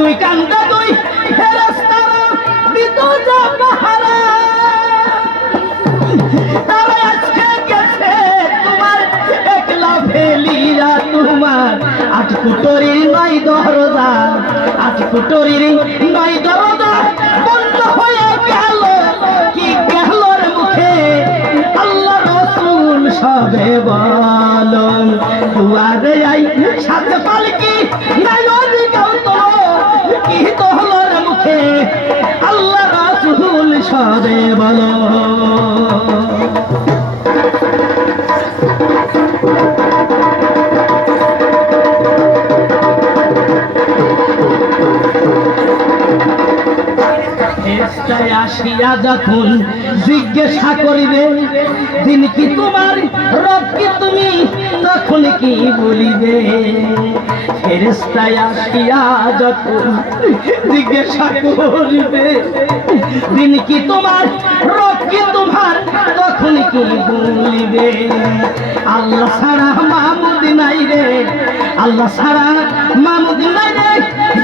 দুই কান্দা দুই ফেরেশতারা বিদুজা পাহারা তারা আজকে গেছে তোমার একলা ফেলিয়া তোমার আট কুটরির নয় দরজা আট কুটরির নয় দরজা বন্ধ হয়ে গেল কি গেলর মুখে আল্লাহ রাসূল সবে বলো দুয়ারে আই সাথে পালকি নয়ন কি তোহলার মুখে আল্লাহ রাসূল সবে বলো আসিয়া যখন জিজ্ঞাসা করিবে দিন কি তোমার রব কি তুমি তখন কি বলিবে ফেরেশতায় আসিয়া যখন জিজ্ঞাসা করিবে দিন কি তোমার রব কি তোমার তখন কি বলিবে আল্লাহ ছাড়া মাহমুদ নাই রে আল্লাহ ছাড়া মাহমুদ নাই রে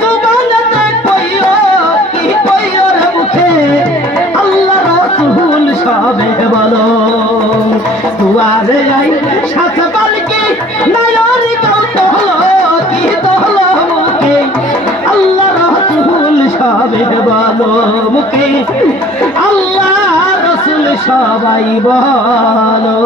জবানতে কইও কি কইও রে মুখে আল্লাহ রাসূল সবে বলো দুয়ারে আই সাথে পালকি নয়ন কৌতূহল কি তোহল মুখে আল্লাহ রাসূল সবে বলো মুখে আল্লাহ রাসূল সবাই বলো